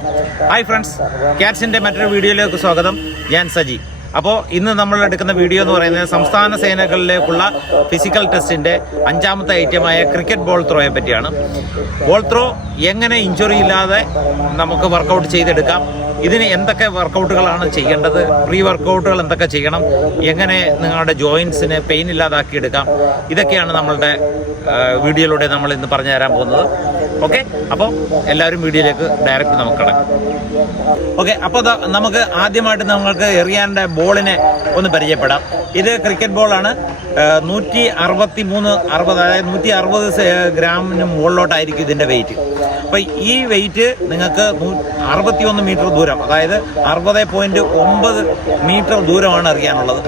Hi friends, ക്യാറ്റ്സിൻ്റെ മറ്റൊരു വീഡിയോയിലേക്ക് സ്വാഗതം. ഞാൻ സജി. അപ്പോൾ ഇന്ന് നമ്മൾ എടുക്കുന്ന വീഡിയോ എന്ന് പറയുന്നത് സംസ്ഥാന സേനകളിലേക്കുള്ള ഫിസിക്കൽ ടെസ്റ്റിൻ്റെ 5ാമത്തെ ഐറ്റമായ ക്രിക്കറ്റ് ബോൾ ത്രോയെ പറ്റിയാണ്. ബോൾ ത്രോ എങ്ങനെ ഇഞ്ചുറി ഇല്ലാതെ നമുക്ക് വർക്കൗട്ട് ചെയ്തെടുക്കാം, ഇതിന് എന്തൊക്കെ വർക്കൗട്ടുകളാണ് ചെയ്യേണ്ടത്, പ്രീ വർക്കൗട്ടുകൾ എന്തൊക്കെ ചെയ്യണം, എങ്ങനെ നിങ്ങളുടെ ജോയിൻസിന് പെയിൻ ഇല്ലാതാക്കിയെടുക്കാം, ഇതൊക്കെയാണ് നമ്മളുടെ വീഡിയോയിലൂടെ നമ്മൾ ഇന്ന് പറഞ്ഞു തരാൻ പോകുന്നത്. ഓക്കെ, അപ്പോൾ എല്ലാവരും വീഡിയോയിലേക്ക് ഡയറക്റ്റ് നമുക്ക് കടക്കാം. ഓക്കെ, അപ്പോൾ നമുക്ക് ആദ്യമായിട്ട് നമുക്ക് എറിയാൻ്റെ ബോളിനെ ഒന്ന് പരിചയപ്പെടാം. ഇത് ക്രിക്കറ്റ് ബോളാണ്. 163 അതായത് 160 ഗ്രാമിന് മുകളിലോട്ടായിരിക്കും ഇതിൻ്റെ വെയിറ്റ്. അപ്പോൾ ഈ വെയിറ്റ് നിങ്ങൾക്ക് 61 മീറ്റർ ദൂരം, അതായത് 60.9 മീറ്റർ ദൂരമാണ് എറിയാനുള്ളത്.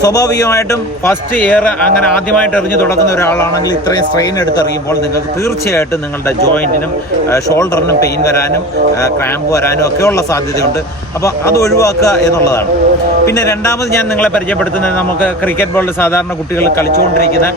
സ്വാഭാവികമായിട്ടും ഫസ്റ്റ് അങ്ങനെ ആദ്യമായിട്ട് എറിഞ്ഞു തുടങ്ങുന്ന ഒരാളാണെങ്കിൽ ഇത്രയും സ്ട്രെയിൻ എടുത്തെറിയുമ്പോൾ നിങ്ങൾക്ക് തീർച്ചയായിട്ടും നിങ്ങളുടെ ജോയിൻറ്റിനും ഷോൾഡറിനും പെയിൻ വരാനും ക്രാമ്പ് വരാനും ഒക്കെയുള്ള സാധ്യതയുണ്ട്. അപ്പോൾ അത് ഒഴിവാക്കുക എന്നുള്ളതാണ്. പിന്നെ രണ്ടാമത് ഞാൻ നിങ്ങളെ പരിചയപ്പെടുത്തുന്നത്, നമുക്ക് ക്രിക്കറ്റ് ബോളിൽ സാധാരണ കുട്ടികൾ കളിച്ചുകൊണ്ടിരിക്കുന്ന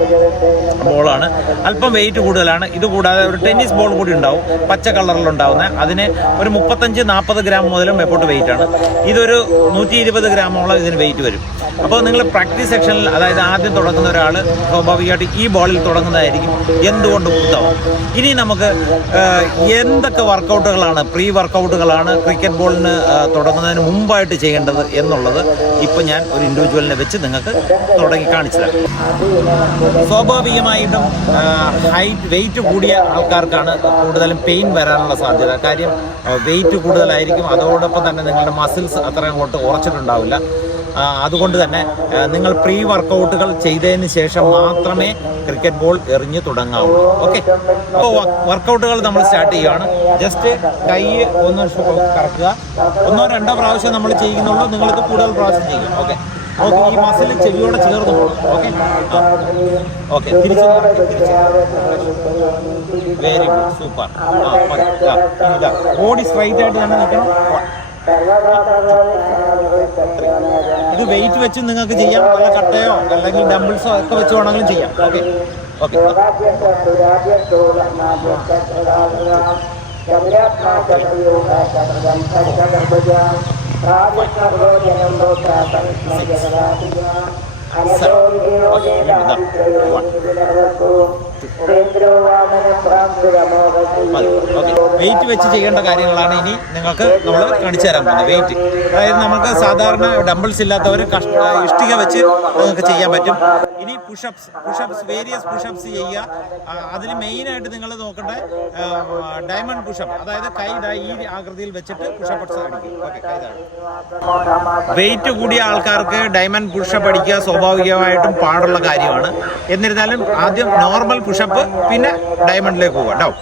ബോളാണ്. അല്പം വെയിറ്റ് കൂടുതലാണ്. ഇതുകൂടാതെ ഒരു ടെന്നീസ് ബോൾ കൂടി ഉണ്ടാവും, പച്ച കളറിലുണ്ടാവുന്ന. അതിന് ഒരു 35-40 ഗ്രാം മുതലും എപ്പോട്ട് വെയിറ്റാണ്. ഇതൊരു 120 ഗ്രാമോളം ഇതിന് വെയിറ്റ് വരും. അപ്പോൾ നിങ്ങൾ പ്രാക്ടീസ് സെക്ഷനിൽ, അതായത് ആദ്യം തുടങ്ങുന്ന ഒരാൾ സ്വാഭാവികമായിട്ട് ഈ ബോളിൽ തുടങ്ങുന്നതായിരിക്കും എന്തുകൊണ്ടും ഉത്തമം. ഇനി നമുക്ക് എന്തൊക്കെ വർക്കൗട്ടുകളാണ്, പ്രീ വർക്കൗട്ടുകളാണ് ക്രിക്കറ്റ് ബോളിന് തുടങ്ങുന്നതിന് മുമ്പായിട്ട് ചെയ്യേണ്ടത് എന്നുള്ളത് ഇപ്പോൾ ഞാൻ ഒരു ഇൻഡിവിജ്വലിനെ വെച്ച് നിങ്ങൾക്ക് തുടങ്ങി കാണിച്ചു തരാം. സ്വാഭാവികമായിട്ടും വെയിറ്റ് കൂടിയ ആൾക്കാർക്കാണ് കൂടുതലും പെയിൻ വരാനുള്ള സാധ്യത. കാര്യം വെയിറ്റ് കൂടുതലായിരിക്കും, അതോടൊപ്പം തന്നെ നിങ്ങളുടെ മസിൽസ് അത്രയും അങ്ങോട്ട് ഉറച്ചിട്ടുണ്ടാവില്ല. അതുകൊണ്ട് തന്നെ നിങ്ങൾ പ്രീ വർക്കൗട്ടുകൾ ചെയ്തതിന് ശേഷം മാത്രമേ ക്രിക്കറ്റ് ബോൾ എറിഞ്ഞ് തുടങ്ങാവുള്ളൂ. ഓക്കെ, അപ്പോൾ വർക്കൗട്ടുകൾ നമ്മൾ സ്റ്റാർട്ട് ചെയ്യുകയാണ്. ജസ്റ്റ് കൈ ഒന്ന് കറക്കുക. 1-2 പ്രാവശ്യം നമ്മൾ ചെയ്യുന്നുള്ളൂ, നിങ്ങൾക്ക് കൂടുതൽ പ്രാവശ്യം ചെയ്യും. ഓക്കെ, ഓക്കെ, ഈ മസിൽ ചെവിയോടെ ചേർന്ന് പോകും. ഓക്കെ, ഓക്കെ, തിരിച്ച് very good, super. Body straight ആയിട്ട് തന്നെ നിൽക്കണം. ഇത് വെയിറ്റ് വെച്ച് നിങ്ങൾക്ക് ചെയ്യാം, നല്ല കട്ടയോ അല്ലെങ്കിൽ ഡംബിൾസോ ഒക്കെ വെച്ച് വേണമെങ്കിലും ചെയ്യാം. ഓക്കെ, ഓക്കെ, വെയിറ്റ് വെച്ച് ചെയ്യേണ്ട കാര്യങ്ങളാണ് ഇനി നിങ്ങൾക്ക് നമ്മൾ കാണിച്ചു തരാൻ പോകുന്നത്. വെയിറ്റ്, അതായത് നമുക്ക് സാധാരണ ഡംബിൾസ് ഇല്ലാത്തവർ ഇഷ്ടിക വെച്ച് നിങ്ങൾക്ക് ചെയ്യാൻ പറ്റും. ഇനി പുഷപ്സ് വേരിയസ് പുഷപ്സ് ചെയ്യുക. അതിന് മെയിനായിട്ട് നിങ്ങൾ നോക്കേണ്ട ഡയമണ്ട് പുഷപ്പ്, അതായത് കൈ ഈ ആകൃതിയിൽ വെച്ചിട്ട് പുഷപ്പ്സ് അടിക്കും. ഓക്കെ, വെയിറ്റ് കൂടിയ ആൾക്കാർക്ക് ഡയമണ്ട് പുഷപ്പ് അടിക്കുക സ്വാഭാവികമായിട്ടും പാടുള്ള കാര്യമാണ്. എന്നിരുന്നാലും ആദ്യം നോർമൽ പുഷപ്പ്, പിന്നെ ഡയമണ്ടിലേക്ക് പോവുക. ഡൗൺ,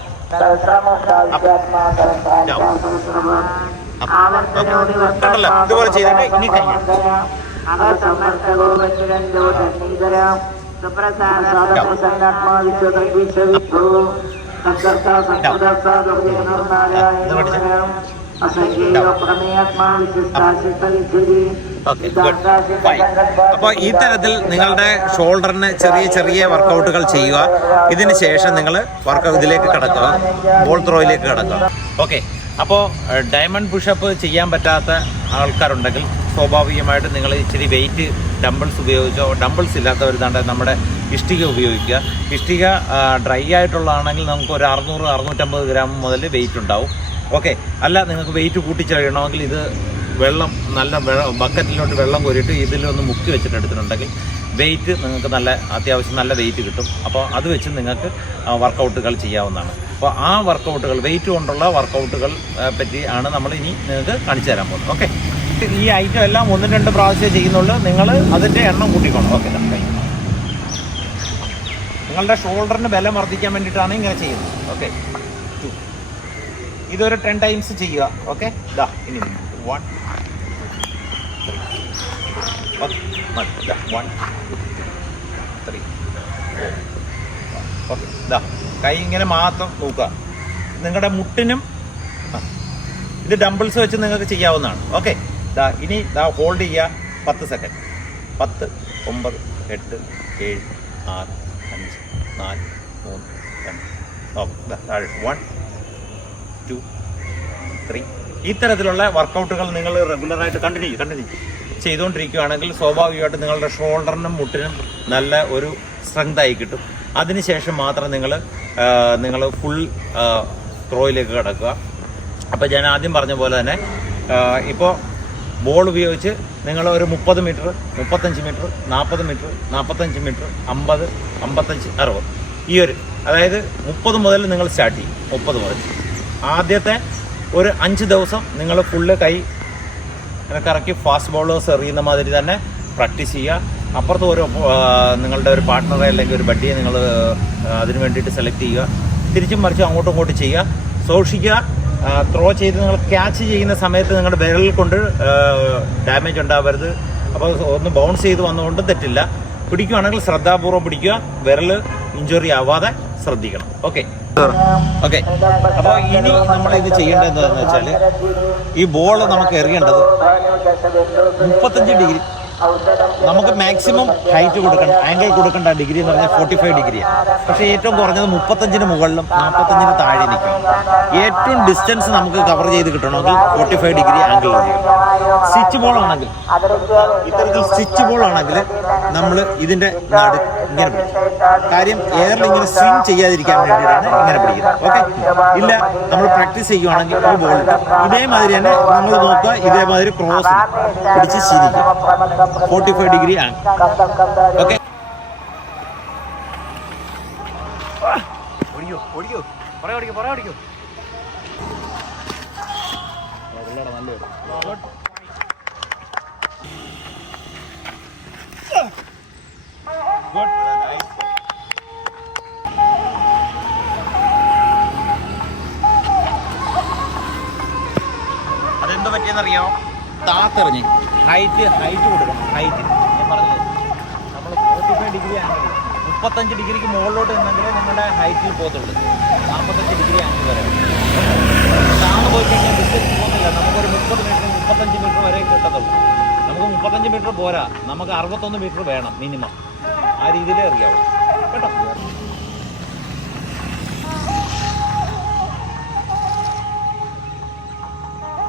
കണ്ടല്ലോ, ഇതുപോലെ ചെയ്തിട്ട് ഇനി കഴിയും. അപ്പോൾ ഈ തരത്തിൽ നിങ്ങളുടെ ഷോൾഡറിന് ചെറിയ വർക്കൗട്ടുകൾ ചെയ്യുക. ഇതിന് ശേഷം നിങ്ങൾ ഇതിലേക്ക് കടക്കുക, ബോൾ ത്രോയിലേക്ക് കടക്കുക. ഓക്കെ, അപ്പോൾ ഡയമണ്ട് പുഷപ്പ് ചെയ്യാൻ പറ്റാത്ത ആൾക്കാരുണ്ടെങ്കിൽ സ്വാഭാവികമായിട്ട് നിങ്ങൾ ഇച്ചിരി വെയിറ്റ് ഡംബിൾസ് ഉപയോഗിച്ചോ, ഡംബിൾസ് ഇല്ലാത്തവരുതാണ്ട് നമ്മുടെ ഇഷ്ടിക ഉപയോഗിക്കുക. ഇഷ്ടിക ഡ്രൈ ആയിട്ടുള്ളതാണെങ്കിൽ നമുക്ക് ഒരു 600-650 ഗ്രാം മുതൽ വെയിറ്റ് ഉണ്ടാവും. ഓക്കെ, അല്ല നിങ്ങൾക്ക് വെയിറ്റ് കൂട്ടിച്ചെയ്യണമെങ്കിൽ ഇത് നല്ല ബക്കറ്റിലോട്ട് വെള്ളം കോരിയിട്ട് ഇതിലൊന്ന് മുക്കി വെച്ചിട്ട് എടുത്തിട്ടുണ്ടെങ്കിൽ വെയിറ്റ് നിങ്ങൾക്ക് അത്യാവശ്യം നല്ല വെയിറ്റ് കിട്ടും. അപ്പോൾ അത് വെച്ച് നിങ്ങൾക്ക് വർക്കൗട്ടുകൾ ചെയ്യാവുന്നതാണ്. അപ്പോൾ ആ വർക്കൗട്ടുകൾ, വെയിറ്റ് കൊണ്ടുള്ള വർക്കൗട്ടുകൾ പറ്റി ആണ് നമ്മൾ ഇനി നിങ്ങൾക്ക് കാണിച്ചു തരാൻ പോകുന്നത്. ഓക്കെ, ഈ ഐറ്റം എല്ലാം 1-2 പ്രാവശ്യം ചെയ്യുന്നുള്ളൂ, നിങ്ങൾ അതിൻ്റെ എണ്ണം കൂട്ടിക്കോണം. ഓക്കെ, നിങ്ങളുടെ ഷോൾഡറിന് ബലം വർദ്ധിക്കാൻ വേണ്ടിയിട്ടാണ് ഇങ്ങനെ ചെയ്യുന്നത്. ഓക്കെ, ഇതൊരു 10 ടൈംസ് ചെയ്യുക. ഓക്കെ, ഇനി 1 3 1 3 4. ഓക്കെ, കൈ ഇങ്ങനെ മാത്രം നോക്കുക. നിങ്ങളുടെ മുട്ടിനും ഇത് ഡംബിൾസ് വെച്ച് നിങ്ങൾക്ക് ചെയ്യാവുന്നതാണ്. ഓക്കെ, ഇനി ഹോൾഡ് ചെയ്യുക 10 സെക്കൻഡ്. 10 9 8 7 6 5 4 3 2 1 2 3. ഇത്തരത്തിലുള്ള വർക്കൗട്ടുകൾ നിങ്ങൾ റെഗുലറായിട്ട് കണ്ടിന്യൂ ചെയ്തുകൊണ്ടിരിക്കുകയാണെങ്കിൽ സ്വാഭാവികമായിട്ട് നിങ്ങളുടെ ഷോൾഡറിനും മുട്ടിനും നല്ല ഒരു സ്ട്രെങ്ത് ആയി കിട്ടും. അതിനുശേഷം മാത്രം നിങ്ങൾ ഫുൾ ത്രോയിലേക്ക് കിടക്കുക. അപ്പോൾ ഞാൻ ആദ്യം പറഞ്ഞ പോലെ തന്നെ ഇപ്പോൾ ബോൾ ഉപയോഗിച്ച് നിങ്ങൾ ഒരു 30 മീറ്റർ, 35 മീറ്റർ, 40 മീറ്റർ, 45 മീറ്റർ, 50, 55, 60 അതായത് 30 മുതൽ നിങ്ങൾ സ്റ്റാർട്ട് ചെയ്യും. 30 മുതൽ ആദ്യത്തെ ഒരു 5 ദിവസം നിങ്ങൾ ഫുള്ള് കൈ കറക്കി ഫാസ്റ്റ് ബോളേഴ്സ് എറിയുന്ന മാതിരി തന്നെ പ്രാക്ടീസ് ചെയ്യുക. അപ്പുറത്ത് നിങ്ങളുടെ ഒരു പാർട്ട്ണറെ അല്ലെങ്കിൽ ഒരു ബഡ്ഡിയെ നിങ്ങൾ അതിന് വേണ്ടിയിട്ട് സെലക്ട് ചെയ്യുക. തിരിച്ചും മറിച്ചും അങ്ങോട്ടും ഇങ്ങോട്ടും ചെയ്യുക. സൂക്ഷിക്കുക, ത്രോ ചെയ്ത് നിങ്ങൾ ക്യാച്ച് ചെയ്യുന്ന സമയത്ത് നിങ്ങളുടെ വിരലിൽ കൊണ്ട് ഡാമേജ് ഉണ്ടാവരുത്. അപ്പോൾ ഒന്ന് ബൗൺസ് ചെയ്ത് വന്നുകൊണ്ട് തെറ്റില്ല. പിടിക്കുകയാണെങ്കിൽ ശ്രദ്ധാപൂർവ്വം പിടിക്കുക, വിരൽ ഇഞ്ചുറി ആവാതെ ശ്രദ്ധിക്കണം. ഓക്കെ. അപ്പോൾ ഇനി നമ്മളിത് ചെയ്യേണ്ടത് എന്താണെന്ന് വെച്ചാൽ ഈ ബോൾ നമുക്ക് എറിയേണ്ടത് 35 ഡിഗ്രി. നമുക്ക് മാക്സിമം ഹൈറ്റ് ആംഗിൾ കൊടുക്കേണ്ട ഡിഗ്രി എന്ന് പറഞ്ഞാൽ 45 ഡിഗ്രിയാണ്. പക്ഷേ ഏറ്റവും കുറഞ്ഞത് 35 മുകളിലും 45 താഴെ നിൽക്കണം. ഏറ്റവും ഡിസ്റ്റൻസ് നമുക്ക് കവർ ചെയ്ത് കിട്ടണമെങ്കിൽ 45 ഡിഗ്രി ആംഗിൾ ചെയ്യണം. സ്റ്റിച്ച് ബോൾ ആണെങ്കിൽ, ഇത്തരത്തിൽ സ്റ്റിച്ച് ബോൾ ആണെങ്കിൽ നമ്മൾ ഇതിൻ്റെ നടു ഇങ്ങനെ പിടിക്കും. കാര്യം എയറിൽ ഇങ്ങനെ സ്വിങ് ചെയ്യാതിരിക്കാൻ വേണ്ടിയിട്ടാണ് ഇങ്ങനെ പിടിക്കുന്നത്. ഓക്കെ. ഇല്ല, നമ്മൾ പ്രാക്ടീസ് ചെയ്യുവാണെങ്കിൽ ഒരു ബോൾ ഇതേമാതിരി തന്നെ നമ്മൾ നോക്കുക, ഇതേമാതിരി ക്രോസ് പിടിച്ച് ശീലിക്കുക. 45 ഡിഗ്രി ആണ്. ഓക്കെ. അതെന്ത് പറ്റിയെന്നറിയാമോ? താത്തെറിഞ്ഞ് ഹൈറ്റ് കൊടുക്കണം. ഹൈറ്റ് ഞാൻ പറഞ്ഞില്ലേ, നമ്മൾ 45 ഡിഗ്രി ആണെങ്കിൽ 35 ഡിഗ്രിക്ക് മുകളിലോട്ട് നിന്നെങ്കിലേ നിങ്ങളുടെ ഹൈറ്റിൽ പോകത്തുള്ളൂ. 45 ഡിഗ്രി ആണെങ്കിൽ വരെ താന്ന് പോയി കഴിഞ്ഞാൽ ഡിസ്റ്റൻസ് പോകുന്നില്ല. നമുക്കൊരു 30 മീറ്റർ 35 മീറ്റർ വരെ കിട്ടത്തുള്ളൂ. നമുക്ക് 35 മീറ്റർ പോരാ, നമുക്ക് 61 മീറ്റർ വേണം മിനിമം. ആ രീതിയിലേ അറിയാവൂ കേട്ടോ.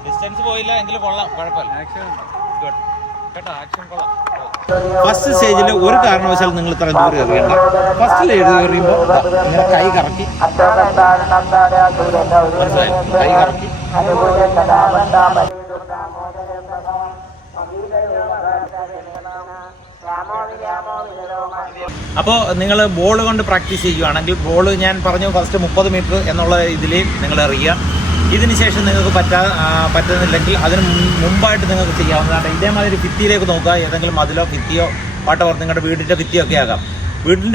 ഡിസ്റ്റൻസ് പോയില്ല എങ്കിലും കൊള്ളാം, കുഴപ്പമില്ല. ഫസ്റ്റ് സ്റ്റേജിൽ ഒരു കാരണവശാലും നിങ്ങൾ ഇത്ര ദൂരം എറിയണ്ട. ഫസ്റ്റ് സ്റ്റേജ് എറിയുമ്പോൾ ഇങ്ങനെ കൈ കറക്കി, കൈ കറക്കി അപ്പോൾ നിങ്ങൾ ബോൾ കൊണ്ട് പ്രാക്ടീസ് ചെയ്യുകയാണെങ്കിൽ ബോൾ ഞാൻ പറഞ്ഞു ഫസ്റ്റ് 30 മീറ്റർ എന്നുള്ള ഇതിൽ നിങ്ങൾ എറിയുക. ഇതിന് ശേഷം നിങ്ങൾക്ക് പറ്റുന്നില്ലെങ്കിൽ അതിന് മുമ്പായിട്ട് നിങ്ങൾക്ക് ചെയ്യാവുന്നതാണ്. ഇതേമാതിരി ഭിത്തിയിലേക്ക് നോക്കുക. ഏതെങ്കിലും മതിലോ ഭിത്തിയോ വാട്ടവർ നിങ്ങളുടെ വീടിൻ്റെ ഭിത്തിയൊക്കെ ആകാം.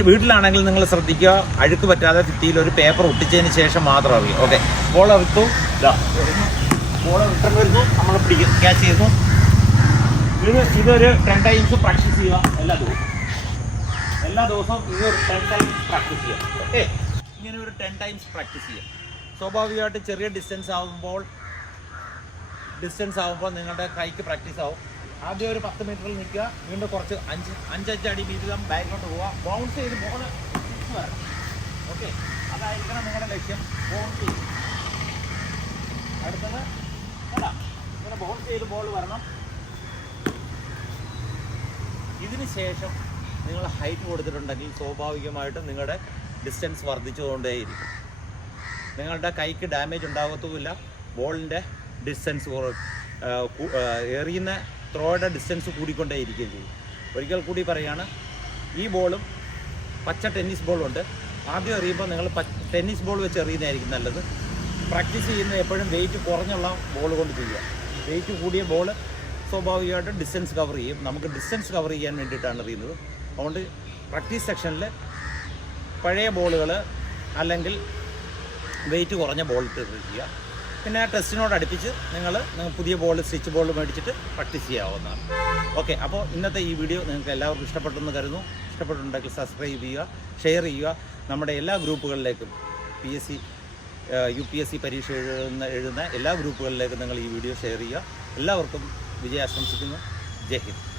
വീട്ടിലാണെങ്കിൽ നിങ്ങൾ ശ്രദ്ധിക്കുക, അഴുക്ക് പറ്റാതെ ഭിത്തിയിൽ ഒരു പേപ്പർ ഒട്ടിച്ചതിന് ശേഷം മാത്രം അറിയും. ഓക്കെ. ബോൾ എറിത്തു, ബോൾ റിട്ടേൺ വരുന്നു, നമ്മൾ പിടിക്കും, ക്യാച്ച് ചെയ്യുന്നു. ഇതൊരു 10 ടൈംസ് പ്രാക്ടീസ് ചെയ്യുക. എല്ലാ ദിവസവും ഇതൊരു 10 ടൈംസ് പ്രാക്ടീസ് ചെയ്യുക. ഓക്കെ. ഇങ്ങനെ ഒരു 10 ടൈംസ് പ്രാക്ടീസ് ചെയ്യുക. സ്വാഭാവികമായിട്ട് ചെറിയ ഡിസ്റ്റൻസ് ആകുമ്പോൾ നിങ്ങളുടെ കൈക്ക് പ്രാക്ടീസ് ആവും. ആദ്യം ഒരു 10 മീറ്ററിൽ നിൽക്കുക, വീണ്ടും കുറച്ച് 5 അടി വീതം ബാക്കിലോട്ട് പോവുക, ബൗൺസ് ചെയ്ത് ബോൾ വരണം. ഓക്കെ. അതായിരിക്കണം നിങ്ങളുടെ ലക്ഷ്യം. ബൗൺസ് ചെയ്ത് അടുത്തത് ഇങ്ങനെ ബൗൺസ് ചെയ്ത് ബോൾ വരണം. ഇതിന് ശേഷം നിങ്ങൾ ഹൈറ്റ് കൊടുത്തിട്ടുണ്ടെങ്കിൽ സ്വാഭാവികമായിട്ടും നിങ്ങളുടെ ഡിസ്റ്റൻസ് വർദ്ധിച്ചുകൊണ്ടേയിരിക്കും. നിങ്ങളുടെ കൈക്ക് ഡാമേജ് ഉണ്ടാകത്തുമില്ല. ബോളിൻ്റെ ഡിസ്റ്റൻസ് എറിയുന്ന ത്രോയുടെ ഡിസ്റ്റൻസ് കൂടിക്കൊണ്ടേയിരിക്കുകയും ചെയ്യും. ഒരിക്കൽ കൂടി പറയുകയാണ്, ഈ ബോളും പച്ച ടെന്നീസ് ബോളുണ്ട്. ആദ്യം എറിയുമ്പോൾ നിങ്ങൾ ടെന്നീസ് ബോൾ വെച്ച് എറിയുന്നതായിരിക്കും നല്ലത്. പ്രാക്ടീസ് ചെയ്യുന്നത് എപ്പോഴും വെയിറ്റ് കുറഞ്ഞുള്ള ബോൾ കൊണ്ട് ചെയ്യുക. വെയിറ്റ് കൂടിയ ബോൾ സ്വാഭാവികമായിട്ടും ഡിസ്റ്റൻസ് കവർ ചെയ്യും. നമുക്ക് ഡിസ്റ്റൻസ് കവർ ചെയ്യാൻ വേണ്ടിയിട്ടാണ് എറിയുന്നത്. അതുകൊണ്ട് പ്രാക്ടീസ് സെക്ഷനിൽ പഴയ ബോളുകൾ അല്ലെങ്കിൽ വെയിറ്റ് കുറഞ്ഞ ബോൾ ഇട്ട് എറിയുക. പിന്നെ ടെസ്റ്റിനോട് അടുപ്പിച്ച് നിങ്ങൾ പുതിയ ബോൾ, സ്റ്റിച്ച് ബോൾ മേടിച്ചിട്ട് പ്രാക്ടീസ് ചെയ്യാവുന്നതാണ്. ഓക്കെ. അപ്പോൾ ഇന്നത്തെ ഈ വീഡിയോ നിങ്ങൾക്ക് എല്ലാവർക്കും ഇഷ്ടപ്പെട്ടെന്ന് കരുതുന്നു. ഇഷ്ടപ്പെട്ടിട്ടുണ്ടെങ്കിൽ സബ്സ്ക്രൈബ് ചെയ്യുക, ഷെയർ ചെയ്യുക. നമ്മുടെ എല്ലാ ഗ്രൂപ്പുകളിലേക്കും PSC UPSC പരീക്ഷ എഴുതുന്ന എല്ലാ ഗ്രൂപ്പുകളിലേക്കും നിങ്ങൾ ഈ വീഡിയോ ഷെയർ ചെയ്യുക. എല്ലാവർക്കും വിജയം ആശംസിക്കുന്നു. ജയ് ഹിന്ദ്.